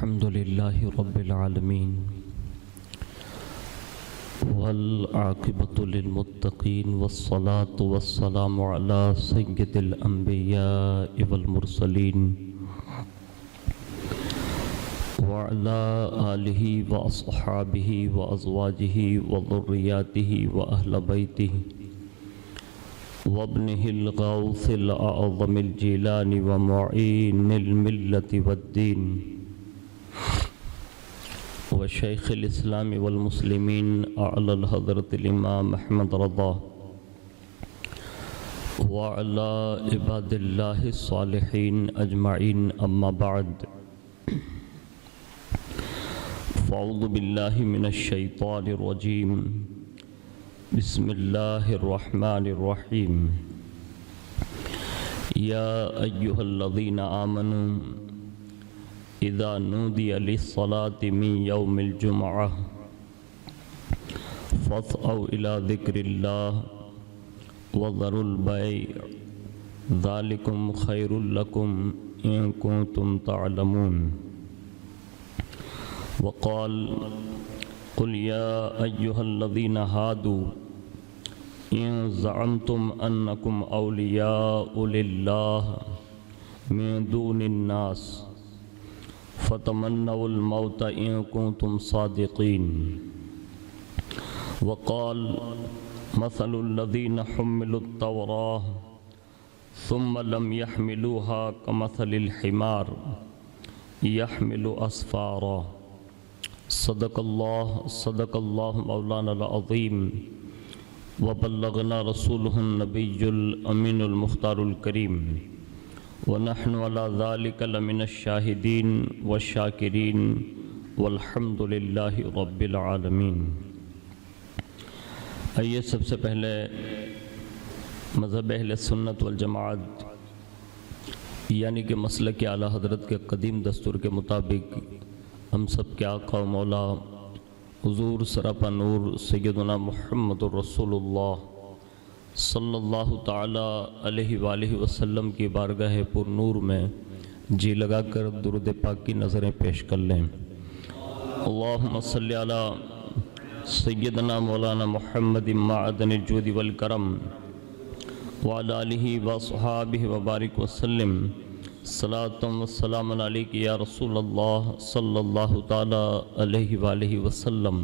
الحمد لله رب العالمين والعاقبة للمتقين والصلاة والسلام على سيد الأنبياء والمرسلين وعلى آله وأصحابه وأزواجه وذرياته وأهل بيته وابنه الغوث الأعظم الجيلاني ومعين الملة والدين وشيخ الإسلام والمسلمين أعلى الحضرة الإمام أحمد رضا وعلى عباد الله الصالحين أجمعين أما بعد فأعوذ بالله من الشيطان الرجيم بسم الله الرحمن الرحيم يا أيها الذين آمنوا إذا نودي للصلاة من يوم الجمعة فاسعوا إلى ذكر الله وذروا البيع ذلكم خير لكم إن كنتم تعلمون وقال قل يا أيها الذين هادوا إن زعمتم أنكم أولياء لله من دون الناس فتمنوا الموت إن كنتم صادقين وقال مثل الذين حملوا التوراة ثم لم يحملوها كمثل الحمار يحمل أسفارا صدق الله مولانا العظيم وبلغنا رسوله النبي الأمين المختار الكريم ونحن على ذلك لمن الشاهدين والشاكرين والحمد لله رب العالمين۔ آئیے سب سے پہلے مذہب اہل سنت والجماعت یعنی کہ مسلک اعلیٰ حضرت کے قدیم دستور کے مطابق ہم سب کے آقا و مولا حضور سراپا نور سیدنا محمد رسول اللہ صلی اللہ تعالی علیہ وآلہ وسلم کی بارگاہ پر نور میں جی لگا کر درود پاک کی نظریں پیش کر لیں۔ اللہم صلی علی سیدنا مولانا محمد معدن الجود والکرم وعلی آلہ وصحابہ وبارک وسلم صلاۃ و سلام علیک یا رسول اللہ صلی اللہ تعالی علیہ وآلہ وسلم۔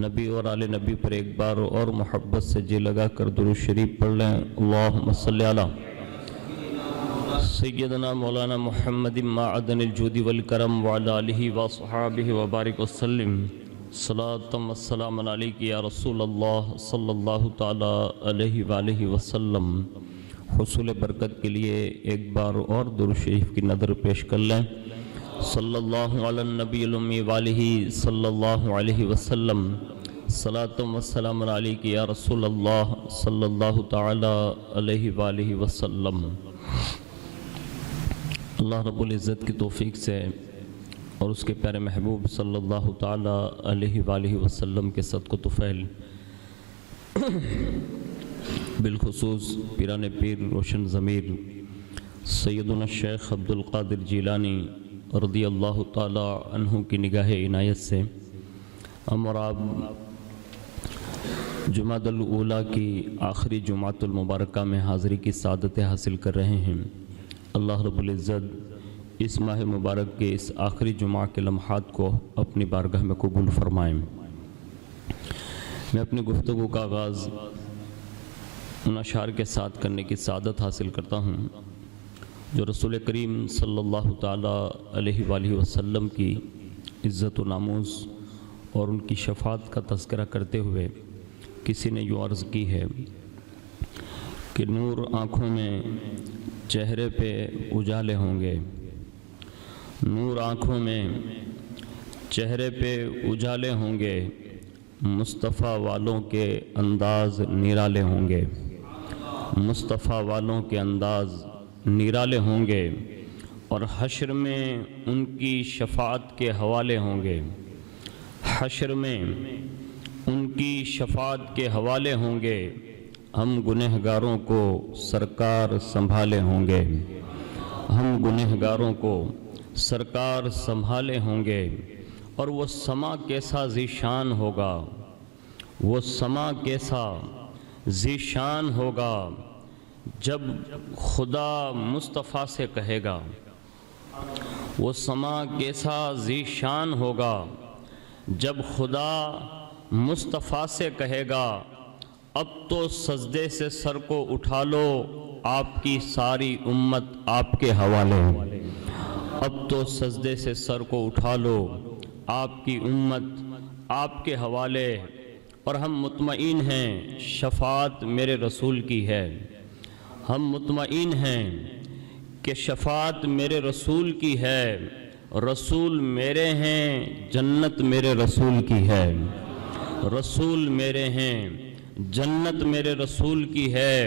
نبی اور آل نبی پر ایک بار اور محبت سے جی لگا کر درود شریف پڑھ لیں۔ اللہم صلی علی سیدنا مولانا محمد معدن الجود والکرم وعلی آلہ وصحابہ وبارک وسلم صلاۃ و سلام علیک یا رسول اللہ صلی اللہ تعالی علیہ وآلہ وسلم۔ حصول برکت کے لیے ایک بار اور درود شریف کی نظر پیش کر لیں۔ صلی اللہ علی النبی الامی وآلہ صلی اللہ علیہ وسلم صلاۃ و سلام علیک یا رسول اللہ صلی اللہ تعالی علیہ وآلہ وسلم۔ اللہ رب العزت کی توفیق سے اور اس کے پیارے محبوب صلی اللہ تعالی علیہ وآلہ وسلم کے صدق و طفیل بالخصوص پیران پیر روشن ضمیر سیدنا الشیخ عبدالقادر جیلانی رضی اللہ تعالی عنہ کی نگاہ عنایت سے ہم اور آپ جمعۃ الاولیٰ کی آخری جمعۃ المبارکہ میں حاضری کی سعادت حاصل کر رہے ہیں۔ اللہ رب العزت اس ماہ مبارک کے اس آخری جمعہ کے لمحات کو اپنی بارگاہ میں قبول فرمائیں۔ میں اپنی گفتگو کا آغاز ان اشعار کے ساتھ کرنے کی سعادت حاصل کرتا ہوں جو رسول کریم صلی اللہ تعالی علیہ وآلہ وسلم کی عزت و ناموس اور ان کی شفاعت کا تذکرہ کرتے ہوئے کسی نے یوں عرض کی ہے کہ نور آنکھوں میں چہرے پہ اجالے ہوں گے، نور آنکھوں میں چہرے پہ اجالے ہوں گے، مصطفیٰ والوں کے انداز نرالے ہوں گے، مصطفیٰ والوں کے انداز نرالے ہوں گے اور حشر میں ان کی شفاعت کے حوالے ہوں گے، حشر میں ان کی شفاعت کے حوالے ہوں گے، ہم گنہگاروں کو سرکار سنبھالے ہوں گے، ہم گنہگاروں کو سرکار سنبھالے ہوں گے، اور وہ سما کیسا ذیشان ہوگا، وہ سما کیسا ذیشان ہوگا جب خدا مصطفیٰ سے کہے گا، وہ سما کیسا ذیشان ہوگا جب خدا مصطفیٰ سے کہے گا، اب تو سجدے سے سر کو اٹھا لو، آپ کی ساری امت آپ کے حوالے، اب تو سجدے سے سر کو اٹھا لو، آپ کی امت آپ کے حوالے، اور ہم مطمئن ہیں شفاعت میرے رسول کی ہے، ہم مطمئن ہیں کہ شفاعت میرے رسول کی ہے، رسول میرے ہیں جنت میرے رسول کی ہے، رسول میرے ہیں جنت میرے رسول کی ہے،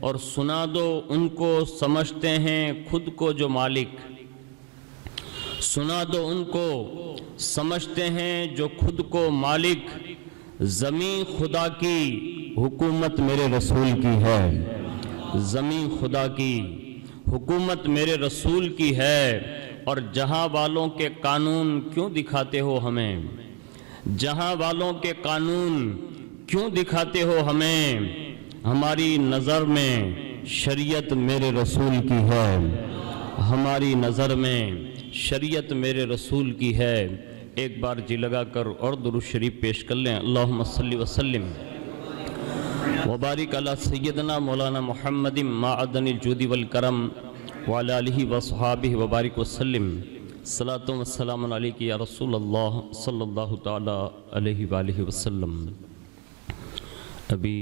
اور سنا دو ان کو سمجھتے ہیں خود کو جو مالک، سنا دو ان کو سمجھتے ہیں جو خود کو مالک، زمین خدا کی حکومت میرے رسول کی ہے، زمین خدا کی حکومت میرے رسول کی ہے، اور جہاں والوں کے قانون کیوں دکھاتے ہو ہمیں، جہاں والوں کے قانون کیوں دکھاتے ہو ہمیں، ہماری نظر میں شریعت میرے رسول کی ہے، ہماری نظر میں شریعت میرے رسول کی ہے۔ ایک بار جی لگا کر اور درود شریف پیش کر لیں، اللہم صلی وسلم وبارک علی سیدنا مولانا محمد معدن الجود والکرم وعلی آلہ وصحابہ وبارک وسلم، صلاۃ و سلام علیک یا رسول اللہ صلی اللہ تعالی علیہ وآلہ وسلم۔ ابھی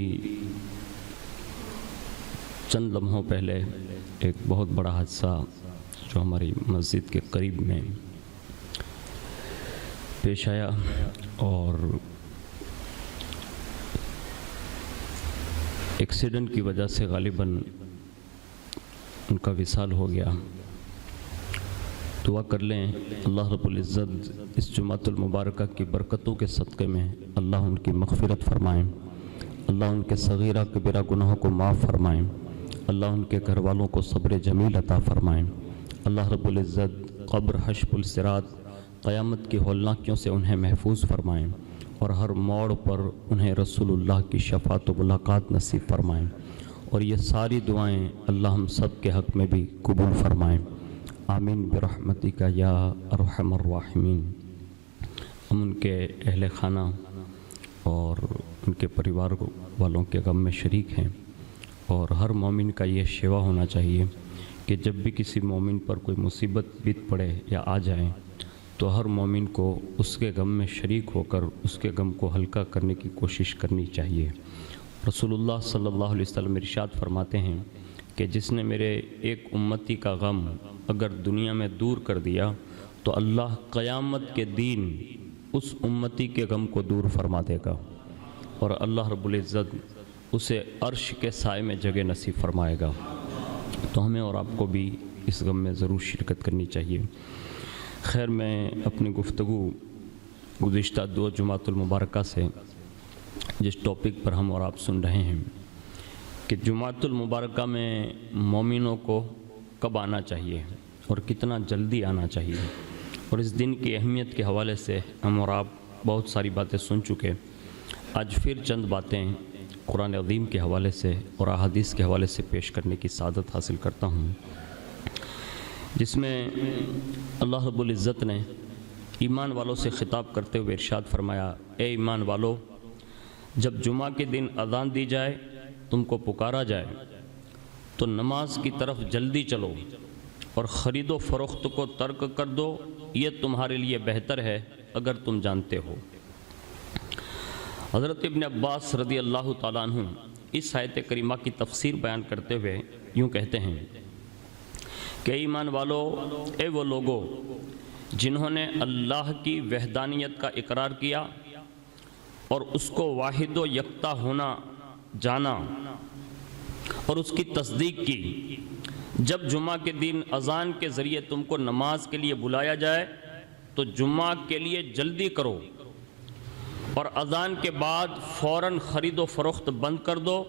چند لمحوں پہلے ایک بہت بڑا حادثہ جو ہماری مسجد کے قریب میں پیش آیا، اور ایکسیڈنٹ کی وجہ سے غالباً ان کا وصال ہو گیا۔ دعا کر لیں اللہ رب العزت اس جمعۃ المبارکہ کی برکتوں کے صدقے میں اللہ ان کی مغفرت فرمائیں، اللہ ان کے صغیرہ کبیرہ گناہوں کو معاف فرمائیں، اللہ ان کے گھر والوں کو صبر جمیل عطا فرمائیں، اللہ رب العزت قبر، حشر، الصراط، قیامت کی ہولناکیوں سے انہیں محفوظ فرمائیں، اور ہر موڑ پر انہیں رسول اللہ کی شفاعت و ملاقات نصیب فرمائیں، اور یہ ساری دعائیں اللہ ہم سب کے حق میں بھی قبول فرمائیں، آمین برحمتک یا ارحم الراحمین۔ ہم ان کے اہل خانہ اور ان کے پریوار والوں کے غم میں شریک ہیں، اور ہر مومن کا یہ شیوا ہونا چاہیے کہ جب بھی کسی مومن پر کوئی مصیبت بیت پڑے یا آ جائے تو ہر مومن کو اس کے غم میں شریک ہو کر اس کے غم کو ہلکا کرنے کی کوشش کرنی چاہیے۔ رسول اللہ صلی اللہ علیہ وسلم ارشاد فرماتے ہیں کہ جس نے میرے ایک امتی کا غم اگر دنیا میں دور کر دیا تو اللہ قیامت کے دن اس امتی کے غم کو دور فرما دے گا، اور اللہ رب العزت اسے عرش کے سائے میں جگہ نصیب فرمائے گا۔ تو ہمیں اور آپ کو بھی اس غم میں ضرور شرکت کرنی چاہیے۔ خیر، میں اپنی گفتگو گزشتہ 2 جمعۃ المبارکہ سے جس ٹاپک پر ہم اور آپ سن رہے ہیں کہ جمعۃ المبارکہ میں مومنوں کو کب آنا چاہیے اور کتنا جلدی آنا چاہیے، اور اس دن کی اہمیت کے حوالے سے ہم اور آپ بہت ساری باتیں سن چکے۔ آج پھر چند باتیں قرآن عظیم کے حوالے سے اور احادیث کے حوالے سے پیش کرنے کی سعادت حاصل کرتا ہوں، جس میں اللہ رب العزت نے ایمان والوں سے خطاب کرتے ہوئے ارشاد فرمایا، اے ایمان والو، جب جمعہ کے دن اذان دی جائے، تم کو پکارا جائے تو نماز کی طرف جلدی چلو اور خرید و فروخت کو ترک کر دو، یہ تمہارے لیے بہتر ہے اگر تم جانتے ہو۔ حضرت ابن عباس رضی اللہ تعالیٰ عنہ اس آیت کریمہ کی تفسیر بیان کرتے ہوئے یوں کہتے ہیں کہ ایمان والو، اے وہ لوگو جنہوں نے اللہ کی وحدانیت کا اقرار کیا اور اس کو واحد و یکتا ہونا جانا اور اس کی تصدیق کی، جب جمعہ کے دن اذان کے ذریعے تم کو نماز کے لیے بلایا جائے تو جمعہ کے لیے جلدی کرو، اور اذان کے بعد فوراً خرید و فروخت بند کر دو۔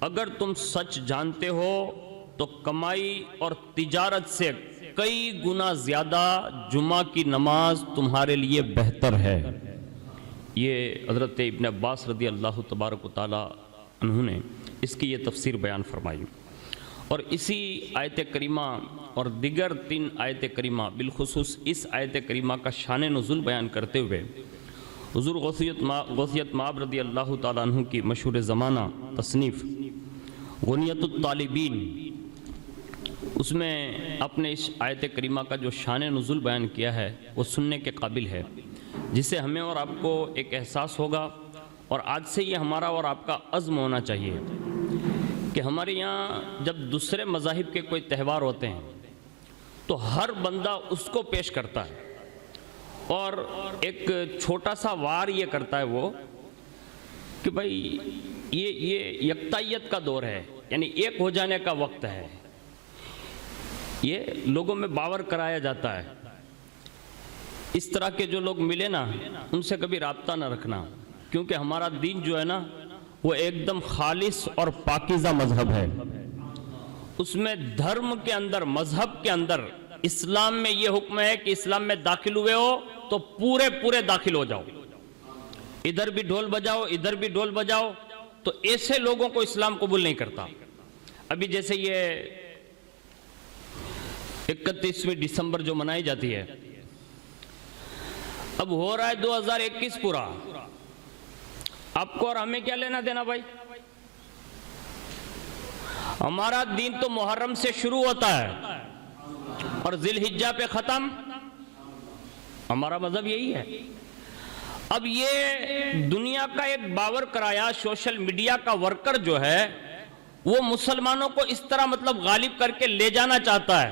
اگر تم سچ جانتے ہو تو کمائی اور تجارت سے کئی گنا زیادہ جمعہ کی نماز تمہارے لیے بہتر ہے۔ یہ حضرت ابن عباس رضی اللہ تبارک و تعالیٰ عنہ نے اس کی یہ تفسیر بیان فرمائی، اور اسی آیت کریمہ اور دیگر 3 آیت کریمہ بالخصوص اس آیت کریمہ کا شان نزول بیان کرتے ہوئے حضور غوثیت مآب رضی اللہ تعالیٰ عنہ کی مشہور زمانہ تصنیف غنیت الطالبین، اس میں اپنے اس آیت کریمہ کا جو شان نزول بیان کیا ہے وہ سننے کے قابل ہے، جس سے ہمیں اور آپ کو ایک احساس ہوگا، اور آج سے یہ ہمارا اور آپ کا عزم ہونا چاہیے کہ ہمارے یہاں جب دوسرے مذاہب کے کوئی تہوار ہوتے ہیں تو ہر بندہ اس کو پیش کرتا ہے، اور ایک چھوٹا سا وار یہ کرتا ہے وہ کہ بھائی یہ یکتائیت کا دور ہے، یعنی ایک ہو جانے کا وقت ہے، یہ لوگوں میں باور کرایا جاتا ہے۔ اس طرح کے جو لوگ ملے نا ان سے کبھی رابطہ نہ رکھنا، کیونکہ ہمارا دین جو ہے نا وہ ایک دم خالص اور پاکیزہ مذہب ہے۔ اس میں دھرم کے اندر، مذہب کے اندر، اسلام میں یہ حکم ہے کہ اسلام میں داخل ہوئے ہو تو پورے داخل ہو جاؤ، ادھر بھی ڈھول بجاؤ ادھر بھی ڈھول بجاؤ، تو ایسے لوگوں کو اسلام قبول نہیں کرتا۔ ابھی جیسے یہ 31 دسمبر جو منائی جاتی ہے، اب ہو رہا ہے 2021 پورا، آپ کو اور ہمیں کیا لینا دینا بھائی؟ ہمارا دین تو محرم سے شروع ہوتا ہے اور ذی الحجہ پہ ختم، ہمارا مذہب یہی ہے۔ اب یہ دنیا کا ایک باور کرایا سوشل میڈیا کا ورکر جو ہے وہ مسلمانوں کو اس طرح مطلب غالب کر کے لے جانا چاہتا ہے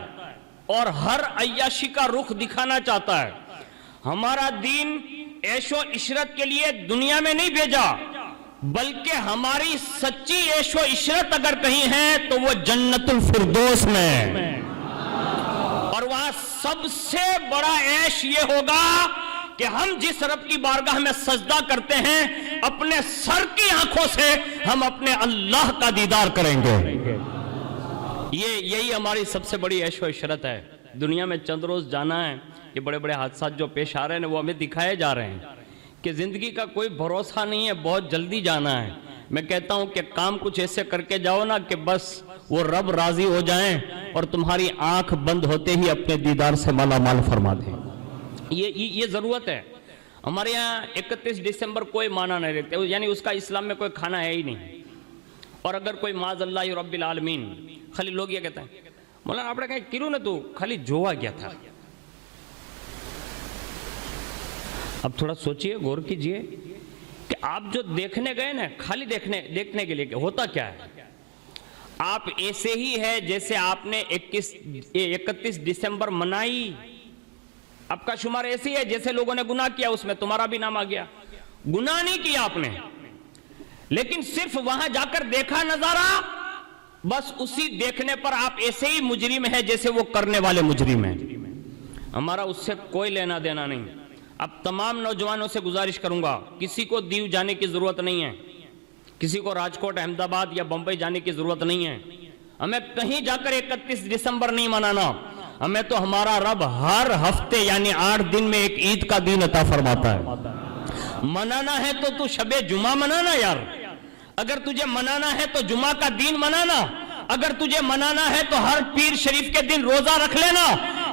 اور ہر عیاشی کا رخ دکھانا چاہتا ہے۔ ہمارا دین عیش و عشرت کے لیے دنیا میں نہیں بھیجا، بلکہ ہماری سچی عیش و عشرت اگر کہیں ہے تو وہ جنت الفردوس میں، اور وہاں سب سے بڑا عیش یہ ہوگا کہ ہم جس رب کی بارگاہ میں سجدہ کرتے ہیں اپنے سر کی آنکھوں سے ہم اپنے اللہ کا دیدار کریں گے۔ یہی ہماری سب سے بڑی عیش و عشرت ہے۔ دنیا میں چند روز جانا ہے، یہ بڑے بڑے حادثات جو پیش آ رہے ہیں وہ ہمیں دکھائے جا رہے ہیں کہ زندگی کا کوئی بھروسہ نہیں ہے، بہت جلدی جانا ہے۔ میں کہتا ہوں کہ کام کچھ ایسے کر کے جاؤ نا کہ بس وہ رب راضی ہو جائیں اور تمہاری آنکھ بند ہوتے ہی اپنے دیدار سے مالا مال فرما دیں۔ یہ ضرورت ہے۔ ہمارے یہاں 31 دسمبر کوئی معنی نہیں رکھتے، یعنی اس کا اسلام میں کوئی کھانا ہے ہی نہیں، اور اگر کوئی معاذ اللہ رب العالمین، خالی لوگ یہ کہتے ہیں مولانا آپ نے کہیں کروں نا تو خالی جوا گیا تھا۔ اب تھوڑا سوچئے، غور کیجئے کہ آپ جو دیکھنے گئے نا خالی دیکھنے کے لیے ہوتا کیا ہے؟ آپ ایسے ہی ہے جیسے آپ نے 31 دسمبر منائی، آپ کا شمار ایسی ہے جیسے لوگوں نے گناہ کیا اس میں تمہارا بھی نام آ گیا۔ گناہ نہیں کیا آپ نے، لیکن صرف وہاں جا کر دیکھا نظارہ، بس اسی دیکھنے پر آپ ایسے ہی مجرم ہیں جیسے وہ کرنے والے مجرم ہیں۔ ہمارا اس سے کوئی لینا دینا نہیں۔ اب تمام نوجوانوں سے گزارش کروں گا، کسی کو دیو جانے کی ضرورت نہیں ہے، کسی کو راجکوٹ، احمد آباد یا بمبئی جانے کی ضرورت نہیں ہے، ہمیں کہیں جا کر 31 دسمبر نہیں منانا۔ ہمیں تو ہمارا رب ہر ہفتے یعنی 8 دن میں ایک عید کا دن عطا فرماتا ہے۔ منانا ہے تو تو شب جمعہ منانا یار، اگر تجھے منانا ہے تو جمعہ کا دن منانا، اگر تجھے منانا ہے تو ہر پیر شریف کے دن روزہ رکھ لینا،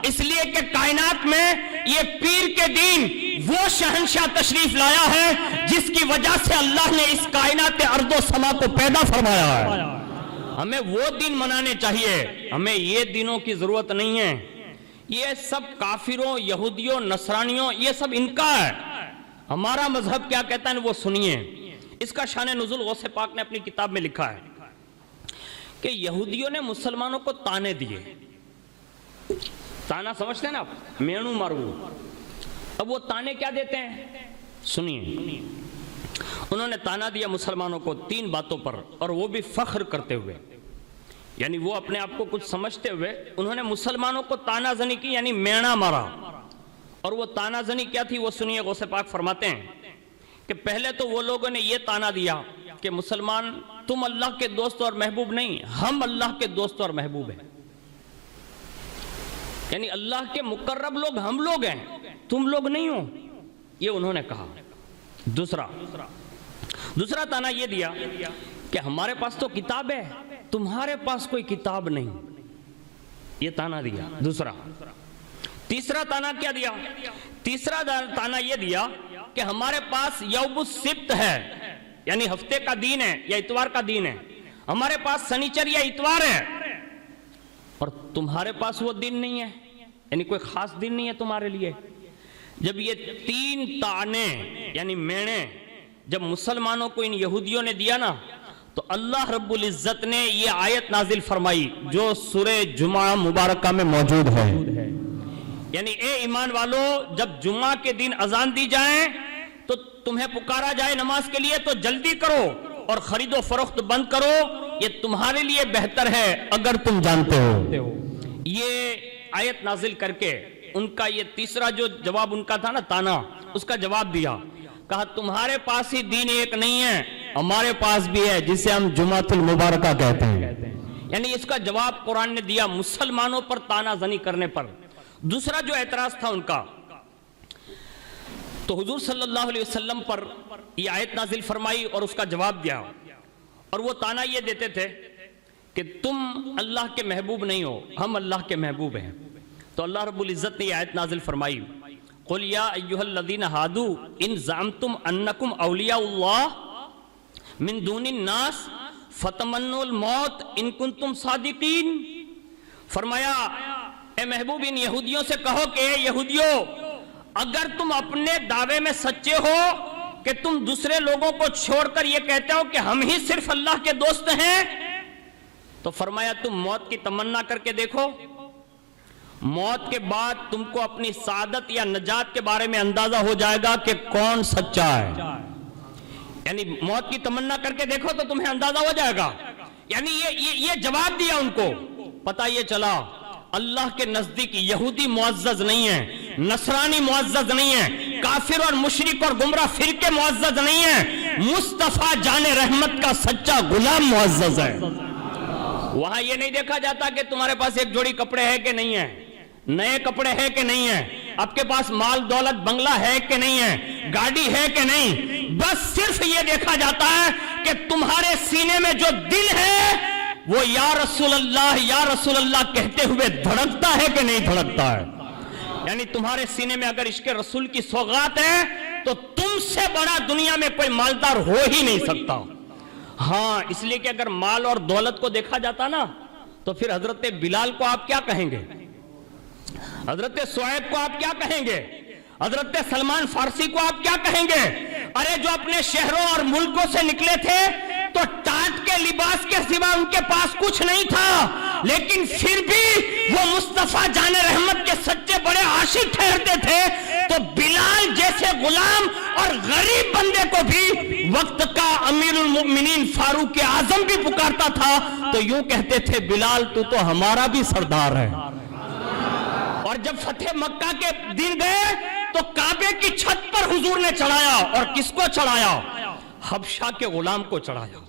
اس لیے کہ کائنات میں یہ پیر کے دن وہ شہنشاہ تشریف لایا ہے جس کی وجہ سے اللہ نے اس کائنات ارض و سما کو پیدا فرمایا ہے۔ ہمیں وہ دن منانے چاہیے، ہمیں یہ دنوں کی ضرورت نہیں ہے۔ یہ سب کافروں، یہودیوں، نصرانیوں، یہ سب ان کا ہے۔ ہمارا مذہب کیا کہتا ہے وہ سنیے۔ اس کا شان نزول غوث پاک نے اپنی کتاب میں لکھا ہے کہ یہودیوں نے مسلمانوں کو تانے دیے۔ تانا سمجھتے ہیں نا آپ، مینو مارو۔ اب وہ تانے کیا دیتے ہیں سنیے۔ انہوں نے تانا دیا مسلمانوں کو 3 باتوں پر، اور وہ بھی فخر کرتے ہوئے، یعنی وہ اپنے آپ کو کچھ سمجھتے ہوئے انہوں نے مسلمانوں کو تانا زنی کی، یعنی مینا مارا۔ اور وہ تانا زنی کیا تھی وہ سنیے۔ غوث پاک فرماتے ہیں کہ پہلے تو وہ لوگوں نے یہ تانا دیا کہ مسلمان تم اللہ کے دوست اور محبوب نہیں، ہم اللہ کے دوست اور محبوب ہیں۔ یعنی اللہ کے مقرب لوگ ہم لوگ ہیں، تم لوگ نہیں ہو، یہ انہوں نے کہا۔ دوسرا تانا یہ دیا کہ ہمارے پاس تو کتاب ہے، تمہارے پاس کوئی کتاب نہیں، یہ تانا دیا دوسرا۔ تیسرا تانا کیا دیا؟ تیسرا تانا یہ دیا کہ ہمارے پاس یوم السبت ہے، یعنی ہفتے کا دن ہے یا اتوار کا دن ہے، ہمارے پاس سنیچر یا اتوار ہے، اور تمہارے پاس وہ دن نہیں ہے، یعنی کوئی خاص دن نہیں ہے تمہارے لیے۔ جب یہ تین تانے یعنی مینے جب مسلمانوں کو ان یہودیوں نے دیا نا، تو اللہ رب العزت نے یہ آیت نازل فرمائی جو سورہ جمعہ مبارکہ میں موجود ہے، یعنی اے ایمان والو، جب جمعہ کے دن اذان دی جائیں تو تمہیں پکارا جائے نماز کے لیے تو جلدی کرو اور خرید و فروخت بند کرو، یہ تمہارے لیے بہتر ہے اگر تم جانتے ہو۔ یہ آیت نازل کر کے ان کا یہ تیسرا جو جواب ان کا تھا نا تانا، اس کا جواب دیا، کہا تمہارے پاس ہی دین ایک نہیں ہے، ہمارے پاس بھی ہے جسے ہم جمعۃ المبارکہ کہتے ہیں۔ یعنی اس کا جواب قرآن نے دیا مسلمانوں پر تانا زنی کرنے پر۔ دوسرا جو اعتراض تھا ان کا، تو حضور صلی اللہ علیہ وسلم پر یہ آیت نازل فرمائی اور اس کا جواب دیا، اور وہ تانا یہ دیتے تھے کہ تم اللہ کے محبوب نہیں ہو، ہم اللہ کے محبوب ہیں۔ تو اللہ رب العزت نے یہ آیت نازل فرمائی، قُلْ يَا أَيُّهَا الَّذِينَ هَادُوا إِن زَعَمْتُمْ أَنَّكُمْ أَوْلِيَاءُ اللَّهِ مِن دُونِ النَّاسِ فَتَمَنُّوا الْمَوْتَ إِن كُنتُمْ صَادِقِينَ۔ فرمایا اے محبوب ان یہودیوں سے کہو کہ اے یہودیوں، اگر تم اپنے دعوے میں سچے ہو کہ تم دوسرے لوگوں کو چھوڑ کر یہ کہتے ہو کہ ہم ہی صرف اللہ کے دوست ہیں، تو فرمایا تم موت کی تمنا کر کے دیکھو، موت کے بعد تم کو اپنی سعادت یا نجات کے بارے میں اندازہ ہو جائے گا کہ کون سچا ہے۔ یعنی موت کی تمنا کر کے دیکھو تو تمہیں اندازہ ہو جائے گا۔ یعنی یہ جواب دیا ان کو، پتہ یہ چلا اللہ کے نزدیک یہودی معزز نہیں ہے، نصرانی معزز نہیں ہے، کافر اور مشرک اور گمراہ فرقے معزز نہیں ہیں، مصطفیٰ جان رحمت کا سچا غلام معزز ہے۔ وہاں یہ نہیں دیکھا جاتا کہ تمہارے پاس ایک جوڑی کپڑے ہے کہ نہیں ہے، نئے کپڑے ہے کہ نہیں ہے، آپ کے پاس مال دولت بنگلہ ہے کہ نہیں ہے، گاڑی ہے کہ نہیں، بس صرف یہ دیکھا جاتا ہے کہ تمہارے سینے میں جو دل ہے وہ یا رسول اللہ کہتے ہوئے دھڑکتا ہے کہ نہیں دھڑکتا ہے۔ یعنی تمہارے سینے میں اگر عشق رسول کی سوغات ہے تو تم سے بڑا دنیا میں کوئی مالدار ہو ہی نہیں سکتا۔ ہاں اس لیے کہ اگر مال اور دولت کو دیکھا جاتا نا تو پھر حضرت بلال کو آپ کیا کہیں گے، حضرت سعید کو آپ کیا کہیں گے، حضرت سلمان فارسی کو آپ کیا کہیں گے؟ ارے جو اپنے شہروں اور ملکوں سے نکلے تھے تو ٹاٹ کے لباس کے سوا ان کے پاس کچھ نہیں تھا، لیکن پھر بھی وہ مصطفیٰ جان رحمت کے سچے بڑے عاشق ٹھہرتے تھے۔ تو بلال جیسے غلام اور غریب بندے کو بھی وقت کا امیر المؤمنین فاروق اعظم بھی پکارتا تھا تو یوں کہتے تھے بلال تو ہمارا بھی سردار ہے۔ اور جب فتح مکہ کے دن گئے تو کعبے کی چھت پر حضور نے چڑھایا، اور کس کو چڑھایا؟ حبشہ کے غلام کو چڑھایا۔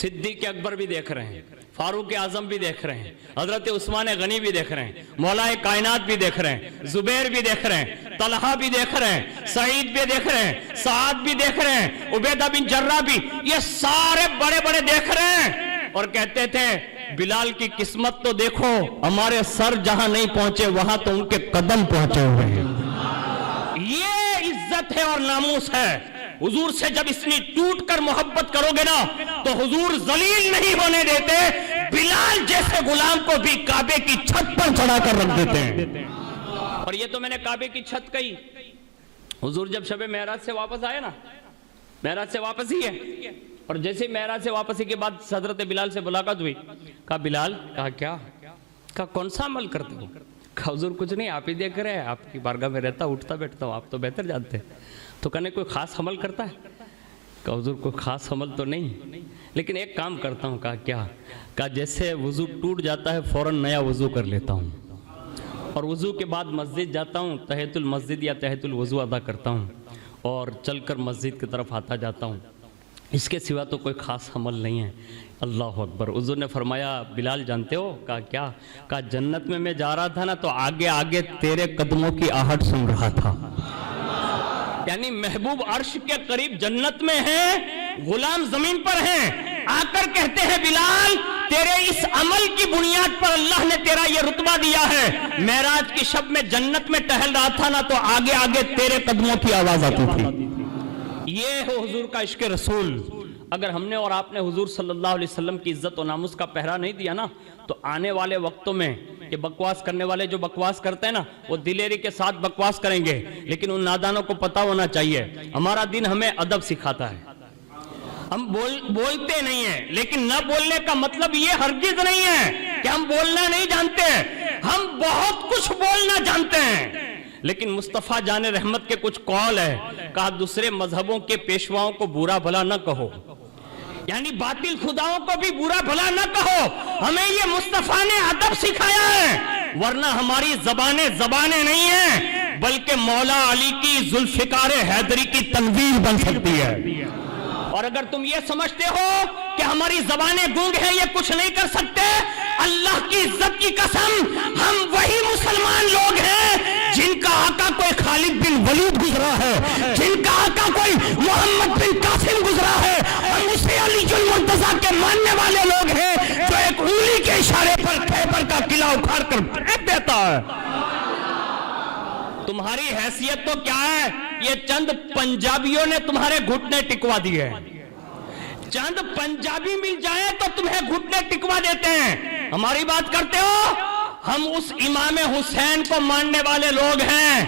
صدیق اکبر بھی دیکھ رہے ہیں، فاروق اعظم بھی دیکھ رہے ہیں، حضرت عثمان غنی بھی دیکھ رہے ہیں، مولا کائنات بھی دیکھ رہے ہیں، زبیر بھی دیکھ رہے ہیں، طلحہ بھی دیکھ رہے ہیں، سعید بھی دیکھ رہے ہیں، سعد بھی دیکھ رہے ہیں، عبیدہ بن جرہ بھی، یہ سارے بڑے بڑے دیکھ رہے ہیں، اور کہتے تھے بلال کی قسمت تو دیکھو، ہمارے سر جہاں نہیں پہنچے وہاں تو ان کے قدم پہنچے ہوئے ہیں۔ یہ عزت ہے اور ناموس ہے۔ حضور سے جب اتنی ٹوٹ کر محبت کرو گے نا تو حضور ذلیل نہیں ہونے دیتے، بلال جیسے غلام کو بھی کعبے کی چھت پر چڑھا کر رکھ دیتے ہیں۔ اور یہ تو میں نے کعبے کی چھت کہی، حضور جب شب معراج سے واپس آئے نا، معراج سے واپس ہی ہے، اور جیسے معراج سے واپسی کے بعد حضرت بلال سے ملاقات ہوئی، کہا بلال، کہا کیا؟ کہا کون سا عمل کرتے ہو؟ کہا حضور کچھ نہیں، آپ ہی دیکھ رہے ہیں، آپ کی بارگاہ میں رہتا اٹھتا بیٹھتا ہوں، آپ تو بہتر جانتے ہیں۔ تو کہنے کوئی خاص عمل کرتا ہے؟ کہا حضور کوئی خاص عمل تو نہیں، لیکن ایک کام کرتا ہوں۔ کہا کیا؟ کہا جیسے وضو ٹوٹ جاتا ہے فوراً نیا وضو کر لیتا ہوں، اور وضو کے بعد مسجد جاتا ہوں، تحیۃ المسجد یا تحیۃ الوضو ادا کرتا ہوں، اور چل کر مسجد کی طرف آتا جاتا ہوں، اس کے سوا تو کوئی خاص عمل نہیں ہے۔ اللہ اکبر. حضور نے فرمایا بلال جانتے ہو؟ کہا کیا؟ کہا جنت میں جا رہا تھا نا تو آگے آگے تیرے قدموں کی آہٹ سن رہا تھا. یعنی محبوب عرش کے قریب جنت میں ہیں، غلام زمین پر ہیں، آ کر کہتے ہیں بلال تیرے اس عمل کی بنیاد پر اللہ نے تیرا یہ رتبہ دیا ہے. معراج کی شب میں جنت میں ٹہل رہا تھا نا تو آگے آگے تیرے قدموں کی آواز آتی تھی. یہ ہے حضور کا عشق رسول. اگر ہم نے اور آپ نے حضور صلی اللہ علیہ وسلم کی عزت و ناموس کا پہرا نہیں دیا نا تو آنے والے وقتوں میں یہ بکواس کرنے والے جو بکواس کرتے ہیں نا وہ دلیری کے ساتھ بکواس کریں گے، لیکن ان نادانوں کو پتا ہونا چاہیے ہمارا دین ہمیں ادب سکھاتا ہے. ہم بولتے نہیں ہیں، لیکن نہ بولنے کا مطلب یہ ہرگز نہیں ہے کہ ہم بولنا نہیں جانتے. ہم بہت کچھ بولنا جانتے ہیں، لیکن مصطفیٰ جان رحمت کے کچھ قول ہے. کہا دوسرے مذہبوں کے پیشواؤں کو برا بھلا نہ کہو، یعنی باطل خداؤں کو بھی برا بھلا نہ کہو. ہمیں یہ مصطفیٰ نے ادب سکھایا ہے، ورنہ ہماری زبانیں نہیں ہیں بلکہ مولا علی کی ذوالفقار حیدری کی تنویر بن سکتی ہے. اور اگر تم یہ سمجھتے ہو کہ ہماری زبانیں گونگ ہیں یہ کچھ نہیں کر سکتے، اللہ کی عزت کی قسم ہم وہی مسلمان لوگ ہیں جن کا آقا کوئی خالد بن ولید گزرا ہے، جن کا آقا کوئی محمد بن قاسم گزرا ہے. ہم اسے علی المرتضیٰ کے ماننے والے لوگ ہیں جو ایک انگلی کے اشارے پر خیبر کا قلعہ اکھاڑ کر پھینک دیتا ہے. تمہاری حیثیت تو کیا ہے؟ یہ چند پنجابیوں نے تمہارے گھٹنے ٹکوا دیے. چند پنجابی مل جائیں تو تمہیں گھٹنے ٹکوا دیتے ہیں. ہماری بات کرتے ہو؟ ہم اس امام حسین کو ماننے والے لوگ ہیں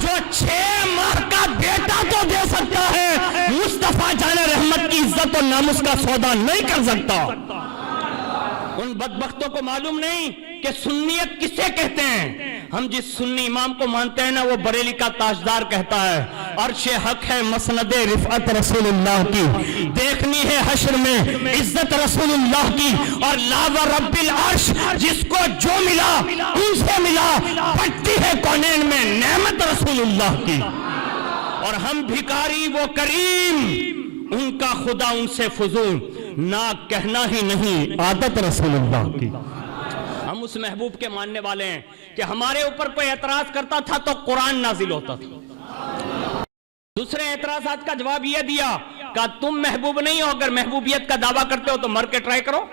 جو 6 ماہ کا بیٹا تو دے سکتا ہے، مصطفیٰ جان رحمت کی عزت و ناموس کا سودا نہیں کر سکتا. ان بدبختوں کو معلوم نہیں کہ سنیت کسے کہتے ہیں. ہم جس سنی امام کو مانتے ہیں نا وہ بریلی کا تاجدار کہتا ہے عرش حق ہے مسند رفعت رسول اللہ کی، دیکھنی ہے حشر میں عزت رسول اللہ کی، اور لا و رب العرش جس کو جو ملا ان سے ملا، بٹتی ہے کونین میں نعمت رسول اللہ کی. اور ہم بھکاری وہ کریم، ان کا خدا ان سے فضول، نہ کہنا ہی نہیں عادت رسول اللہ کی. ہم اس محبوب کے ماننے والے ہیں کہ ہمارے اوپر کوئی اعتراض کرتا تھا تو قرآن نازل ہوتا تھا. دوسرے اعتراضات کا جواب یہ دیا کہ تم محبوب نہیں ہو، اگر محبوبیت کا دعویٰ کرتے ہو تو مر کے ٹرائی کرو.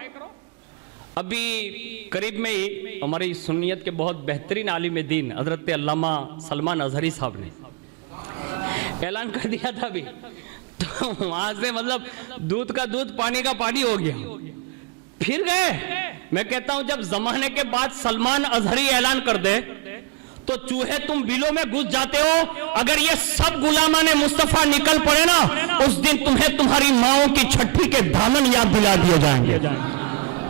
ابھی قریب میں ہی ہماری سنیت کے بہت بہترین عالم دین حضرت علامہ سلمان اظہری صاحب نے اعلان کر دیا تھا ابھی، تو وہاں سے مطلب دودھ کا دودھ پانی کا پانی ہو گیا. پھر گئے. میں کہتا ہوں جب زمانے کے بعد سلمان اظہری اعلان کر دے تو چوہے تم بلوں میں گھس جاتے ہو. اگر یہ سب غلامان مصطفیٰ نکل پڑے نا اس دن تمہیں تمہاری ماؤں کی چھٹی کے دامن یاد دلا دیے جائیں گے.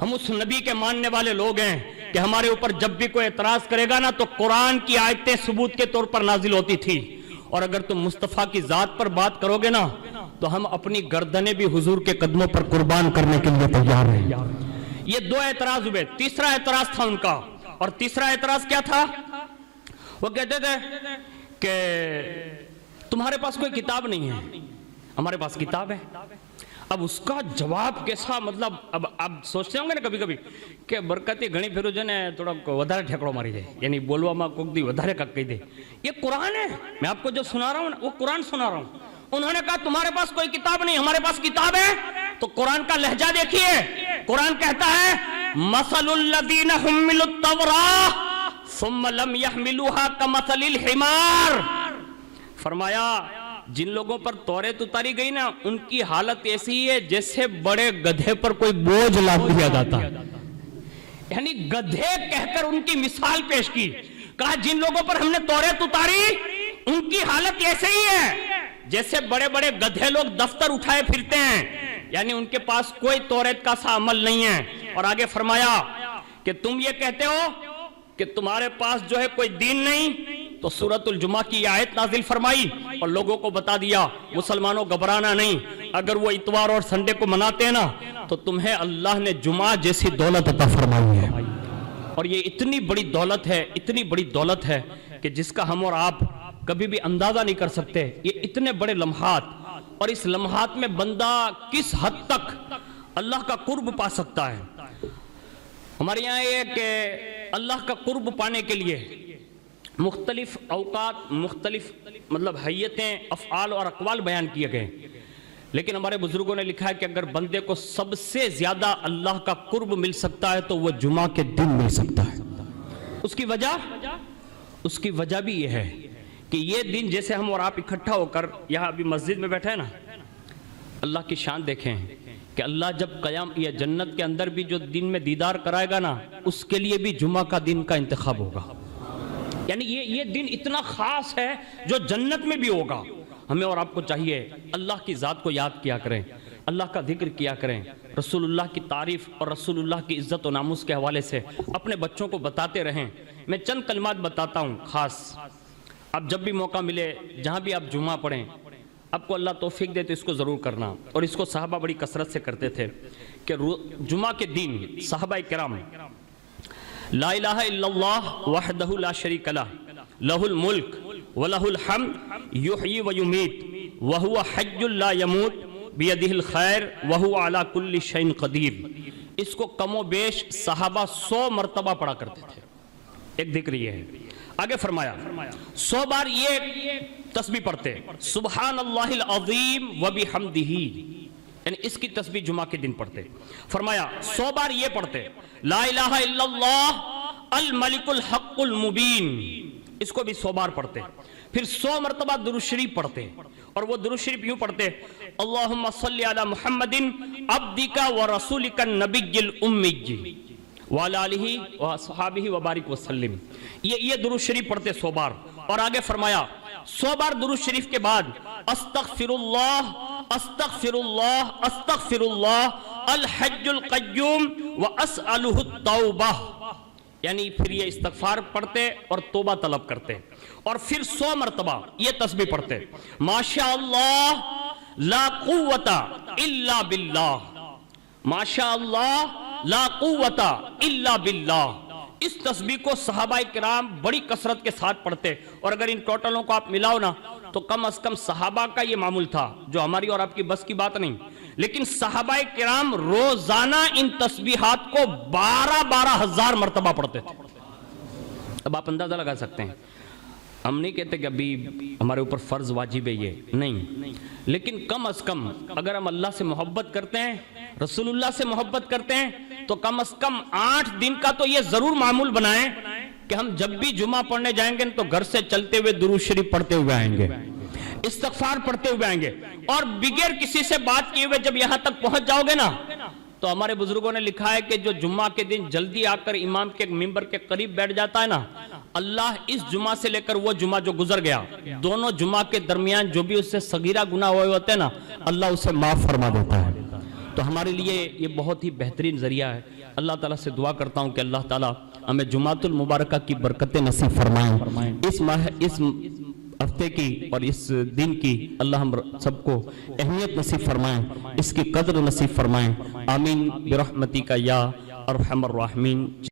ہم اس نبی کے ماننے والے لوگ ہیں کہ ہمارے اوپر جب بھی کوئی اعتراض کرے گا نا تو قرآن کی آیتیں ثبوت کے طور پر نازل ہوتی تھی، اور اگر تم مصطفیٰ کی ذات پر بات کرو گے نا تو ہم اپنی گردنیں بھی حضور کے قدموں پر قربان کرنے کے لیے تیار ہیں. یہ 2 اعتراض ہوئے. تیسرا اعتراض تھا ان کا، اور تیسرا اعتراض کیا تھا؟ وہ کہتے تھے کہ تمہارے پاس کوئی کتاب نہیں ہے، ہمارے پاس کتاب ہے. اب اس کا جواب کیسا، مطلب اب آپ سوچتے ہوں گے نا کبھی کبھی کہ برکتی گھنی پھر جو نے تھوڑا ودھارے ٹھیکڑوں ماری دے، یعنی بولوا ماں کوک دی ودھارے کا کہی دے. یہ قرآن ہے، میں آپ کو جو سنا رہا ہوں وہ قرآن سنا رہا ہوں. انہوں نے کہا تمہارے پاس کوئی کتاب نہیں، ہمارے پاس کتاب ہے. تو قرآن کا لہجہ دیکھیے. قرآن کہتا ہے مثل الذین حملوا التوراۃ ثم لم يحملوها كمثل الحمار. فرمایا جن لوگوں پر توریت اتاری گئی نا ان کی حالت ایسی ہے جیسے بڑے گدھے پر کوئی بوجھ لاد دیا جاتا ہے. یعنی گدھے کہہ کر ان کی مثال پیش کی. کہا جن لوگوں پر ہم نے توریت اتاری ان کی حالت ایسے ہی ہے جیسے بڑے بڑے گدھے لوگ دفتر اٹھائے پھرتے ہیں، یعنی ان کے پاس کوئی توریت کا سا عمل نہیں ہے. اور آگے فرمایا کہ تم یہ کہتے ہو کہ تمہارے پاس جو ہے کوئی دین نہیں، تو سورۃ الجمعہ کی آیت نازل فرمائی اور لوگوں کو بتا دیا مسلمانوں گھبرانا نہیں، اگر وہ اتوار اور سنڈے کو مناتے ہیں نا تو تمہیں اللہ نے جمعہ جیسی دولت عطا فرمائی ہے. اور یہ اتنی بڑی دولت ہے، اتنی بڑی دولت ہے کہ جس کا ہم اور آپ کبھی بھی اندازہ نہیں کر سکتے. یہ اتنے بڑے لمحات، اور اس لمحات میں بندہ کس حد تک اللہ کا قرب پا سکتا ہے۔ ہمارے یہاں یہ کہ اللہ کا قرب پانے کے لیے مختلف اوقات، مختلف حیتیں، افعال اور اقوال بیان کیے گئے، لیکن ہمارے بزرگوں نے لکھا ہے کہ اگر بندے کو سب سے زیادہ اللہ کا قرب مل سکتا ہے تو وہ جمعہ کے دن مل سکتا ہے۔ اس کی وجہ بھی یہ ہے کہ یہ دن جیسے ہم اور آپ اکٹھا ہو کر یہاں ابھی مسجد میں بیٹھے ہیں نا، اللہ کی شان دیکھیں کہ اللہ جب قیام یا جنت کے اندر بھی جو دن میں دیدار کرائے گا نا، اس کے لیے بھی جمعہ کا دن کا انتخاب ہوگا۔ یعنی یہ دن اتنا خاص ہے جو جنت میں بھی ہوگا۔ ہمیں اور آپ کو چاہیے اللہ کی ذات کو یاد کیا کریں، اللہ کا ذکر کیا کریں، رسول اللہ کی تعریف اور رسول اللہ کی عزت و ناموس کے حوالے سے اپنے بچوں کو بتاتے رہیں۔ میں چند کلمات بتاتا ہوں خاص، اب جب بھی موقع ملے، جہاں بھی آپ جمعہ پڑھیں، آپ کو اللہ توفیق دے تو اس کو ضرور کرنا، اور اس کو صحابہ بڑی کثرت سے کرتے تھے کہ جمعہ کے دن صحابہ کرام لا الہ الا اللہ وحدہ لا شریک لہ لہ الملک ولہ الحمد یحیی ویمیت وہو حی لا یموت بیدہ الخیر وہو علی کل شیء قدیر، اس کو کم و بیش صحابہ 100 مرتبہ پڑھا کرتے تھے۔ ایک ذکر یہ ہے، آگے فرمایا 100 بار یہ تسبیح پڑھتے، سبحان اللہ العظیم وبحمدہ، یعنی اس کی تسبیح جمعہ کے دن پڑھتے۔ فرمایا 100 بار یہ پڑھتے، لا الہ الا اللہ الملک الحق المبین، اس کو بھی 100 بار پڑھتے۔ پھر 100 مرتبہ درود شریف پڑھتے، اور وہ درود شریف یوں پڑھتے، اللہم صلی علی محمد عبدک ورسولک النبی الامی وعلی آلہ وصحابہ وبارک وسلم، یہ درود شریف پڑھتے 100 بار۔ اور آگے فرمایا 100 بار درود شریف کے بعد استغفر اللہ استغفر اللہ استغفر اللہ الحج القیوم واسألہ التوبہ، یعنی پھر یہ استغفار پڑھتے اور توبہ طلب کرتے، اور پھر 100 مرتبہ یہ تسبیح پڑھتے، ماشاء اللہ لا قوت الا باللہ، ماشاء اللہ لا قوت الا باللہ۔ اس تسبیح کو صحابہ کرام بڑی کثرت کے ساتھ پڑھتے، اور اگر ان ٹوٹلوں کو آپ ملاؤ نا تو کم از کم صحابہ کا یہ معمول تھا، جو ہماری اور آپ کی بس کی بات نہیں، لیکن صحابہ کرام روزانہ ان تسبیحات کو 12 ہزار مرتبہ پڑھتے تھے۔ اب آپ اندازہ لگا سکتے ہیں، ہم نہیں کہتے کہ ابھی ہمارے اوپر فرض واجب ہے یہ نہیں، لیکن کم از کم اگر ہم اللہ سے محبت کرتے ہیں، رسول اللہ سے محبت کرتے ہیں، تو کم از کم 8 دن کا تو یہ ضرور معمول بنائیں کہ ہم جب بھی جمعہ پڑھنے جائیں گے تو گھر سے چلتے ہوئے درود شریف پڑھتے ہوئے آئیں گے، استغفار پڑھتے ہوئے آئیں گے، اور بغیر کسی سے بات کیے ہوئے جب یہاں تک پہنچ جاؤ گے نا، تو ہمارے بزرگوں نے لکھا ہے کہ جو جمعہ کے دن جلدی آ کر امام کے ممبر کے قریب بیٹھ جاتا ہے نا، اللہ اس جمعہ سے لے کر وہ جمعہ جو گزر گیا، دونوں جمعہ کے درمیان جو بھی اس سے صغیرہ گناہ ہوئے ہوتے ہیں نا، اللہ اسے معاف فرما دیتا ہے۔ تو ہمارے لیے یہ بہت ہی بہترین ذریعہ ہے۔ اللہ تعالیٰ سے دعا کرتا ہوں کہ اللہ تعالیٰ ہمیں جمعۃ المبارکہ کی برکتیں نصیب فرمائیں، اس ہفتے کی اور اس دن کی اللہ ہم سب کو اہمیت نصیب فرمائیں، اس کی قدر نصیب فرمائیں، آمین برحمتک یا ارحم الراحمین۔